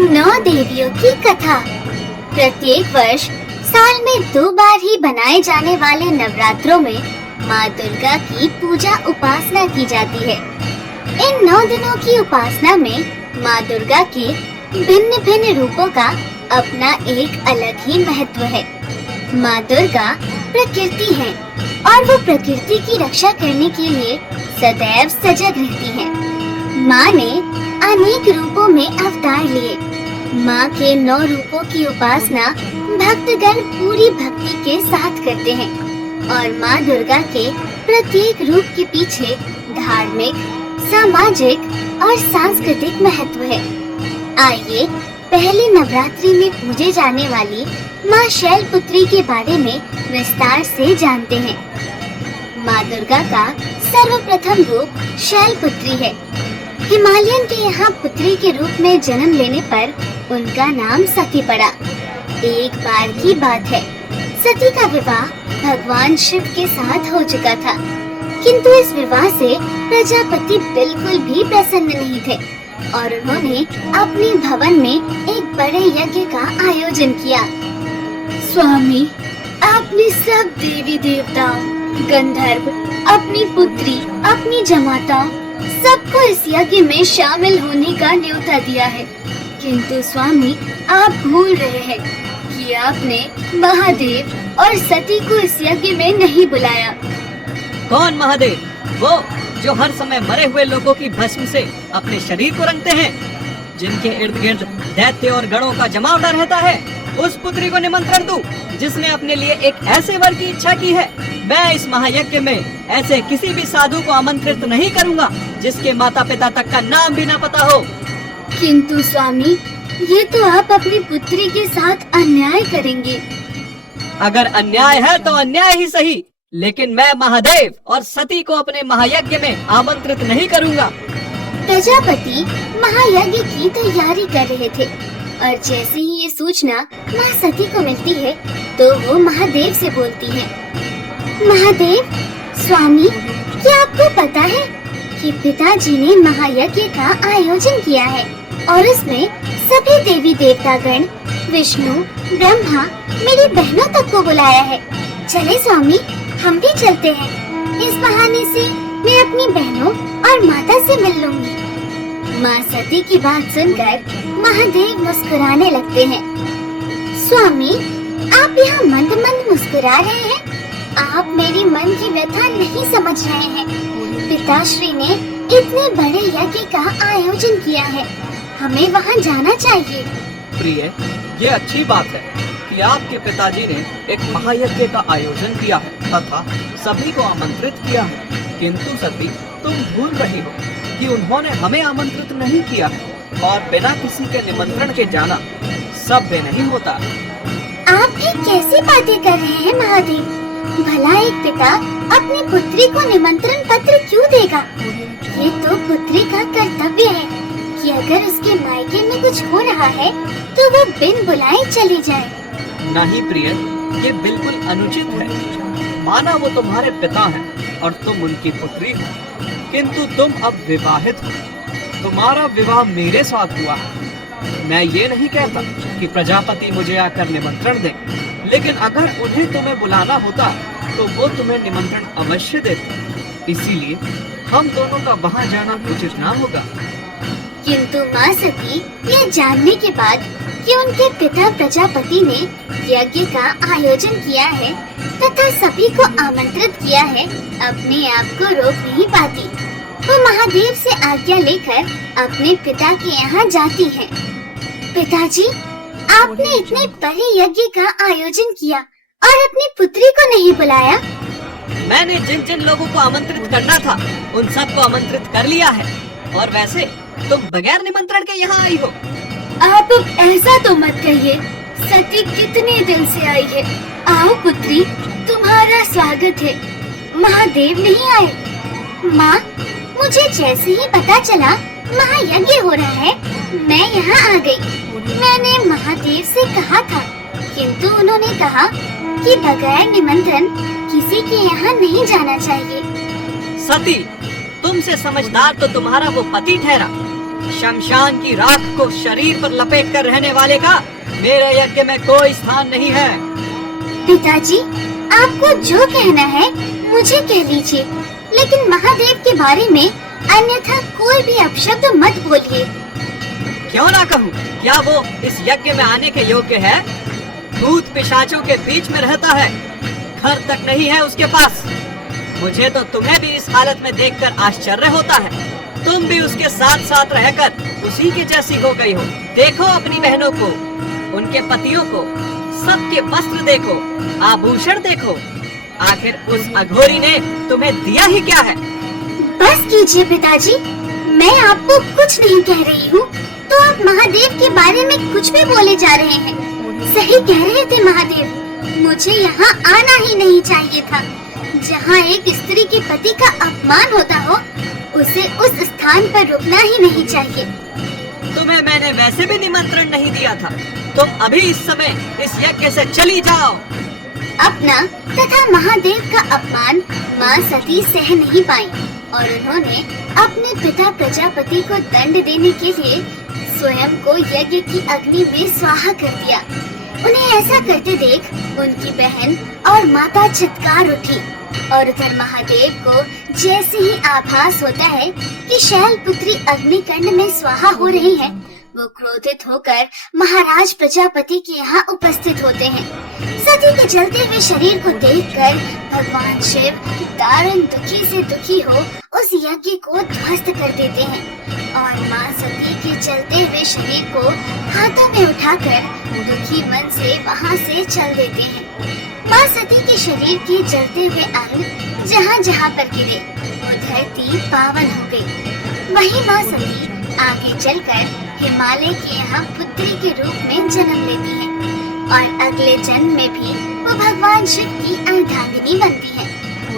नौ देवियों की कथा। प्रत्येक वर्ष साल में 2 बार ही बनाए जाने वाले नवरात्रों में माँ दुर्गा की पूजा उपासना की जाती है। इन 9 दिनों की उपासना में माँ दुर्गा के भिन्न भिन्न रूपों का अपना एक अलग ही महत्व है। माँ दुर्गा प्रकृति है और वो प्रकृति की रक्षा करने के लिए सदैव सजग रहती है। माँ ने अनेक रूपों में अवतार लिए। माँ के 9 रूपों की उपासना भक्तगण पूरी भक्ति के साथ करते हैं और माँ दुर्गा के प्रत्येक रूप के पीछे धार्मिक, सामाजिक और सांस्कृतिक महत्व है। आइए पहले नवरात्रि में पूजे जाने वाली माँ शैलपुत्री के बारे में विस्तार से जानते हैं। माँ दुर्गा का सर्वप्रथम रूप शैलपुत्री है। हिमालयन के यहाँ पुत्री के रूप में जन्म लेने पर उनका नाम सती पड़ा। एक बार की बात है, सती का विवाह भगवान शिव के साथ हो चुका था, किंतु इस विवाह से प्रजापति बिल्कुल भी प्रसन्न नहीं थे और उन्होंने अपने भवन में एक बड़े यज्ञ का आयोजन किया। स्वामी, आपने सब देवी देवताओं, गंधर्व, अपनी पुत्री, अपनी जमाताओं सबको इस यज्ञ में शामिल होने का न्योता दिया है, किंतु स्वामी आप भूल रहे हैं कि आपने महादेव और सती को इस यज्ञ में नहीं बुलाया। कौन महादेव? वो जो हर समय मरे हुए लोगों की भस्म से अपने शरीर को रंगते हैं, जिनके इर्द गिर्द दैत्य और गणों का जमावड़ा रहता है। उस पुत्री को निमंत्रण दूं जिसने अपने लिए एक ऐसे वर की इच्छा की है। मैं इस महायज्ञ में ऐसे किसी भी साधु को आमंत्रित नहीं करूंगा जिसके माता पिता तक का नाम भी न पता हो। किंतु स्वामी, ये तो आप अपनी पुत्री के साथ अन्याय करेंगे। अगर अन्याय है तो अन्याय ही सही, लेकिन मैं महादेव और सती को अपने महायज्ञ में आमंत्रित नहीं करूंगा। प्रजापति महायज्ञ की तैयारी कर रहे थे और जैसे ही ये सूचना माँ सती को मिलती है तो वो महादेव से बोलती है, महादेव, स्वामी, क्या आपको पता है कि पिताजी ने महायज्ञ का आयोजन किया है और इसमें सभी देवी देवतागण, विष्णु, ब्रह्मा, मेरी बहनों तक को बुलाया है। चले स्वामी, हम भी चलते हैं। इस बहाने से मैं अपनी बहनों और माता से मिल लूंगी। माँ सती की बात सुनकर महादेव मुस्कुराने लगते हैं। स्वामी, आप यहाँ मंद मंद मुस्कुरा रहे हैं। आप मेरी मन की व्यथा नहीं समझ रहे हैं। पिताश्री ने इतने बड़े यज्ञ का आयोजन किया है, हमें वहाँ जाना चाहिए। प्रिय, ये अच्छी बात है कि आपके पिताजी ने एक महायज्ञ का आयोजन किया है तथा सभी को आमंत्रित किया है, किंतु सती, तुम भूल रही हो कि उन्होंने हमें आमंत्रित नहीं किया है और बिना किसी के निमंत्रण के जाना सभ्य नहीं होता। आप भी कैसी बातें कर रहे हैं महादेव? भला एक पिता अपनी पुत्री को निमंत्रण पत्र क्यों देगा? ये तो पुत्री का कर्तव्य है कि अगर उसके मायके में कुछ हो रहा है तो वो बिन बुलाए चली जाए। नहीं प्रिय, ये बिल्कुल अनुचित है। माना वो तुम्हारे पिता हैं और तुम उनकी पुत्री हो, किंतु तुम अब विवाहित हो। तुम्हारा विवाह मेरे साथ हुआ है। मैं ये नहीं कहता कि प्रजापति मुझे आकर निमंत्रण दे, लेकिन अगर उन्हें तुम्हें बुलाना होता तो वो तुम्हें निमंत्रण अवश्य देते। इसीलिए हम दोनों का वहाँ जाना उचित ना होगा। किंतु माँ सती ये जानने के बाद कि उनके पिता प्रजापति ने यज्ञ का आयोजन किया है तथा सभी को आमंत्रित किया है, अपने आप को रोक नहीं पाती। वो महादेव से आज्ञा लेकर अपने पिता के यहाँ जाती हैं। पिताजी, आपने इतने बड़े यज्ञ का आयोजन किया और अपनी पुत्री को नहीं बुलाया। मैंने जिन जिन लोगों को आमंत्रित करना था उन सबको आमंत्रित कर लिया है, और वैसे तुम बगैर निमंत्रण के यहाँ आई हो। आप अब ऐसा तो मत कहिए। सती कितने दिन से आई है। आओ पुत्री, तुम्हारा स्वागत है। महादेव नहीं आए। माँ, मुझे जैसे ही पता चला महायज्ञ हो रहा है, मैं यहाँ आ गई। मैंने महादेव से कहा था, किंतु उन्होंने कहा कि बगैर निमंत्रण किसी के यहाँ नहीं जाना चाहिए। सती, तुमसे समझदार तो तुम्हारा वो पति ठहरा। शमशान की राख को शरीर पर लपेट कर रहने वाले का मेरे यज्ञ में कोई स्थान नहीं है। पिताजी, आपको जो कहना है मुझे कह लीजिए, लेकिन महादेव के बारे में अन्यथा कोई भी अपशब्द मत बोलिए। क्यों ना कहूँ? क्या वो इस यज्ञ में आने के योग्य है? भूत पिशाचों के बीच में रहता है, घर तक नहीं है उसके पास। मुझे तो तुम्हें भी इस हालत में देखकर आश्चर्य होता है। तुम भी उसके साथ साथ रहकर उसी के जैसी हो गई हो। देखो अपनी बहनों को, उनके पतियों को, सबके वस्त्र देखो, आभूषण देखो। आखिर उस अघोरी ने तुम्हें दिया ही क्या है? बस कीजिए पिताजी, मैं आपको कुछ नहीं कह रही हूँ, तो आप महादेव के बारे में कुछ भी बोले जा रहे हैं। सही कह रहे थे महादेव, मुझे यहाँ आना ही नहीं चाहिए था। जहाँ एक स्त्री के पति का अपमान होता हो, उसे उस स्थान पर रुकना ही नहीं चाहिए। तुम्हें मैंने वैसे भी निमंत्रण नहीं दिया था। तुम अभी इस समय इस यज्ञ से चली जाओ। अपना तथा महादेव का अपमान माँ सती सह नहीं पाई और उन्होंने अपने पिता प्रजापति को दंड देने के लिए स्वयं को यज्ञ की अग्नि में स्वाहा कर दिया। उन्हें ऐसा करते देख उनकी बहन और माता चित्कार उठी और उधर महादेव को जैसे ही आभास होता है कि शैलपुत्री अग्निकुंड में स्वाहा हो रही है, वो क्रोधित होकर महाराज प्रजापति के यहाँ उपस्थित होते हैं। सती के जलते हुए शरीर को देखकर भगवान शिव दारुण दुखी से दुखी हो उस यज्ञ को ध्वस्त कर देते हैं और माँ सती के जलते हुए शरीर को हाथों में उठाकर दुखी मन से वहाँ से चल देते हैं। माँ सती के शरीर के जलते हुए अंग जहाँ जहाँ पर गिरे वो धरती पावन हो गई। वहीं माँ सती आगे चलकर हिमालय के यहाँ पुत्री के रूप में जन्म लेती है और अगले जन्म में भी वो भगवान शिव की अर्धांगिनी बनती है।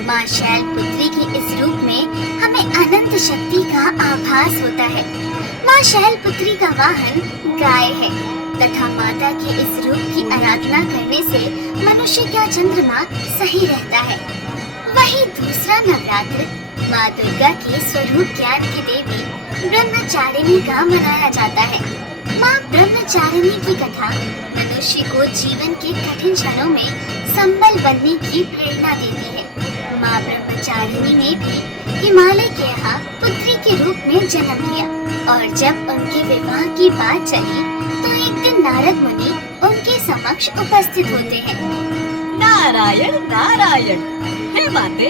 माँ शैलपुत्री की इस रूप में हमें अनंत शक्ति का आभास होता है। माँ शैलपुत्री का वाहन गाय है तथा माता के इस रूप की आराधना करने से मनुष्य का चंद्रमा सही रहता है। वही दूसरा नवरात्र माँ दुर्गा के स्वरूप ज्ञान की देवी ब्रह्मचारिणी का मनाया जाता है। माँ ब्रह्मचारिणी की कथा मनुष्य को जीवन के कठिन क्षणों में संबल बनने की प्रेरणा देती है। माँ ब्रह्मचारिणी ने भी हिमालय के यहाँ पुत्री के रूप में जन्म लिया और जब उनके विवाह की बात चली तो एक दिन नारद मुनि उनके समक्ष उपस्थित होते हैं। नारायण नारायण। हे माते,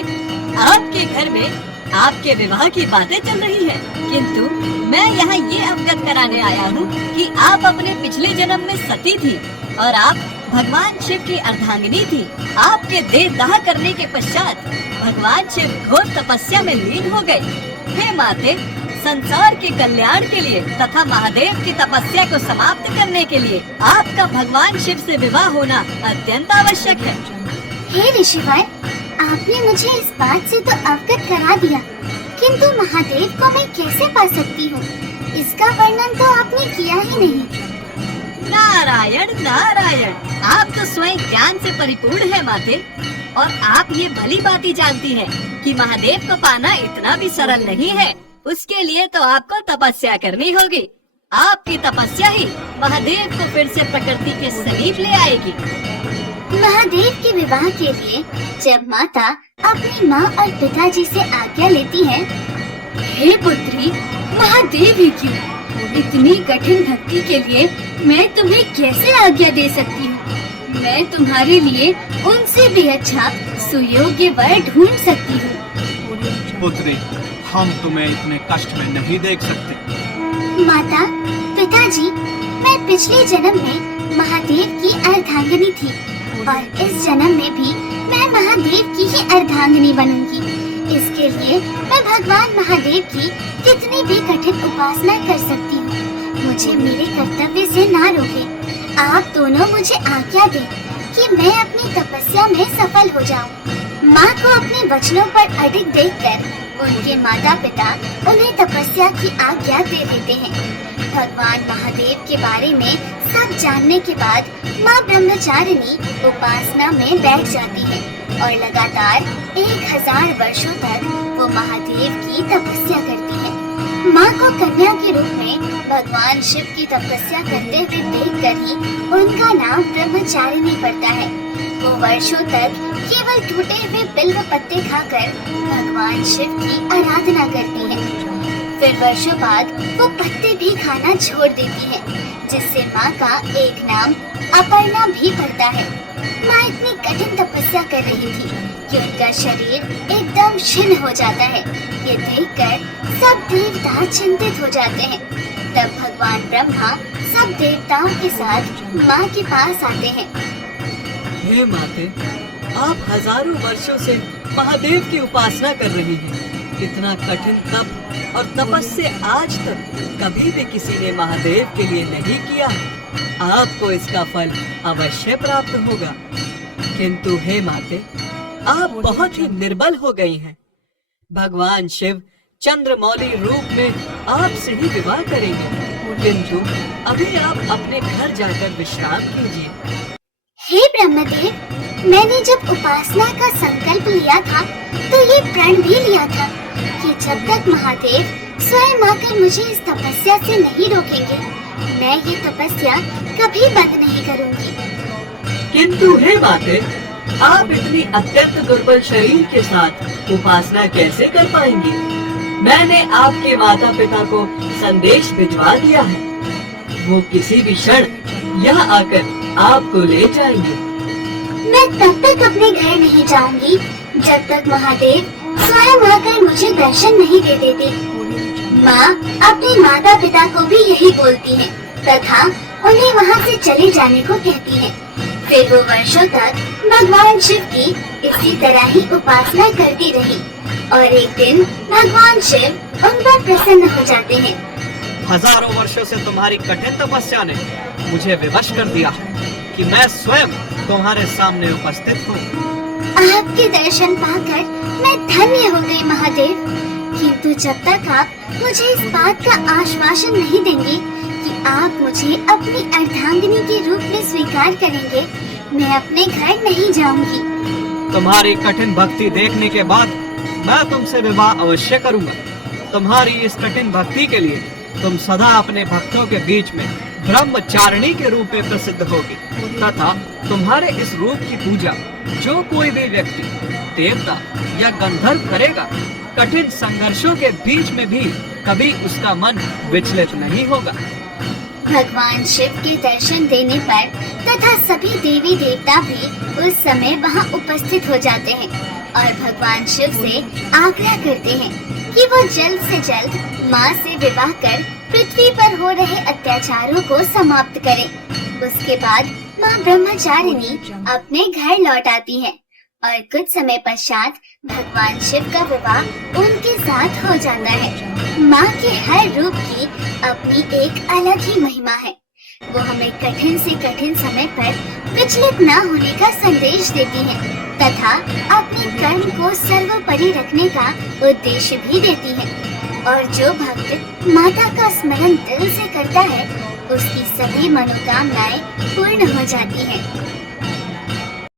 आपके घर में आपके विवाह की बातें चल रही है, किंतु मैं यहाँ ये अवगत कराने आया हूँ कि आप अपने पिछले जन्म में सती थी और आप भगवान शिव की अर्धांगिनी थी। आपके देह दाह करने के पश्चात भगवान शिव घोर तपस्या में लीन हो गए। हे माते, संसार के कल्याण के लिए तथा महादेव की तपस्या को समाप्त करने के लिए आपका भगवान शिव से विवाह होना अत्यंत आवश्यक है। हे ऋषिवर, आपने मुझे इस बात से तो अवगत करा दिया, किंतु महादेव को मैं कैसे पा सकती हूँ, इसका वर्णन तो आपने किया ही नहीं। नारायण नारायण। आप तो स्वयं ज्ञान से परिपूर्ण है माते, और आप ये भली भांति जानती हैं कि महादेव को पाना इतना भी सरल नहीं है। उसके लिए तो आपको तपस्या करनी होगी। आपकी तपस्या ही महादेव को फिर से प्रकृति के समीप ले आएगी। महादेव के विवाह के लिए जब माता अपनी माँ और पिताजी से आज्ञा लेती है, हे पुत्री, महादेव ही क्यों, इतनी कठिन भक्ति के लिए मैं तुम्हें कैसे आज्ञा दे सकती हूँ। मैं तुम्हारे लिए उनसे भी अच्छा सुयोग्य वर ढूंढ सकती हूँ। पुत्री, हम तुम्हें इतने कष्ट में नहीं देख सकते। माता, पिताजी, मैं पिछले जन्म में महादेव की अर्धांगिनी थी और इस जन्म में भी मैं महादेव की ही अर्धांगिनी बनूंगी। इसके लिए मैं भगवान महादेव की कितनी भी कठिन उपासना कर सकती हूँ। मुझे मेरे कर्तव्य से ना रोके। आप दोनों मुझे आज्ञा दें कि मैं अपनी तपस्या में सफल हो जाऊँ। माँ को अपने वचनों पर अडिग देखकर उनके माता पिता उन्हें तपस्या की आज्ञा दे देते हैं। भगवान महादेव के बारे में सब जानने के बाद माँ ब्रह्मचारिणी उपासना में बैठ जाती है और लगातार 1000 वर्षों तक वो महादेव की तपस्या करती है। माँ को कन्या के रूप में भगवान शिव की तपस्या करते हुए देखकर ही उनका नाम ब्रह्मचारिणी पड़ता है। वो वर्षों तक केवल टूटे हुए बिल्व पत्ते खाकर भगवान शिव की आराधना करती है। फिर वर्षों बाद वो पत्ते भी खाना छोड़ देती है, जिससे माँ का एक नाम अपर्णा भी पड़ता है। माँ इतनी कठिन तपस्या कर रही थी कि उनका शरीर एकदम छिन्न हो जाता है। ये देखकर सब देवता चिंतित हो जाते हैं। तब भगवान ब्रह्मा सब देवताओं के साथ माँ के पास आते हैं। हे माते, आप हजारों वर्षों से महादेव की उपासना कर रही हैं। इतना कठिन तप और तपस्या आज तक कभी भी किसी ने महादेव के लिए नहीं किया। आपको इसका फल अवश्य प्राप्त होगा। किंतु हे माते, आप बहुत ही निर्बल हो गई हैं। भगवान शिव चंद्रमौली रूप में आपसे ही विवाह करेंगे, किंतु अभी आप अपने घर जाकर विश्राम कीजिए। हे ब्रह्मदेव, मैंने जब उपासना का संकल्प लिया था तो ये प्रण भी लिया था कि जब तक महादेव स्वयं आकर मुझे इस तपस्या से नहीं रोकेंगे, मैं ये तपस्या कभी बंद नहीं करूंगी। किंतु हे माते, आप इतनी अत्यंत दुर्बल शरीर के साथ उपासना कैसे कर पाएंगी? मैंने आपके माता पिता को संदेश भिजवा दिया है। वो किसी भी क्षण यहाँ आकर आपको ले जाएंगे। मैं तब तक अपने घर नहीं जाऊंगी जब तक महादेव स्वयं आकर मुझे दर्शन नहीं दे देते। माँ अपने माता पिता को भी यही बोलती है तथा उन्हें वहाँ से चले जाने को कहती है। फिर वो वर्षों तक भगवान शिव की इसी तरह ही उपासना करती रही और एक दिन भगवान शिव उन पर प्रसन्न हो जाते हैं। हजारों वर्षों से तुम्हारी कठिन तपस्या ने मुझे विवश कर दिया कि मैं स्वयं तुम्हारे सामने उपस्थित हूँ। आपके दर्शन पाकर मैं धन्य हो गई महादेव, किंतु जब तक आप मुझे इस बात का आश्वासन नहीं देंगे कि आप मुझे अपनी अर्धांगिनी के रूप में स्वीकार करेंगे, मैं अपने घर नहीं जाऊंगी। तुम्हारी कठिन भक्ति देखने के बाद मैं तुमसे विवाह अवश्य करूंगा। तुम्हारी इस कठिन भक्ति के लिए तुम सदा अपने भक्तों के बीच में ब्रह्मचारिणी के रूप में प्रसिद्ध होगी तथा तुम्हारे इस रूप की पूजा जो कोई भी व्यक्ति, देवता या गंधर्व करेगा, कठिन संघर्षों के बीच में भी कभी उसका मन विचलित नहीं होगा। भगवान शिव के दर्शन देने पर तथा सभी देवी देवता भी उस समय वहां उपस्थित हो जाते हैं और भगवान शिव से आग्रह करते हैं कि वो जल्द से जल्द माँ से विवाह कर पृथ्वी पर हो रहे अत्याचारों को समाप्त करें। उसके बाद माँ ब्रह्मचारिणी अपने घर लौट आती है और कुछ समय पश्चात भगवान शिव का विवाह उनके साथ हो जाता है। माँ के हर रूप की अपनी एक अलग ही महिमा है। वो हमें कठिन से कठिन समय पर विचलित न होने का संदेश देती है तथा अपने कर्म को सर्वोपरि रखने का उद्देश्य भी देती है। और जो भक्त माता का स्मरण दिल से करता है, उसकी सभी मनोकामनाएं पूर्ण हो जाती हैं।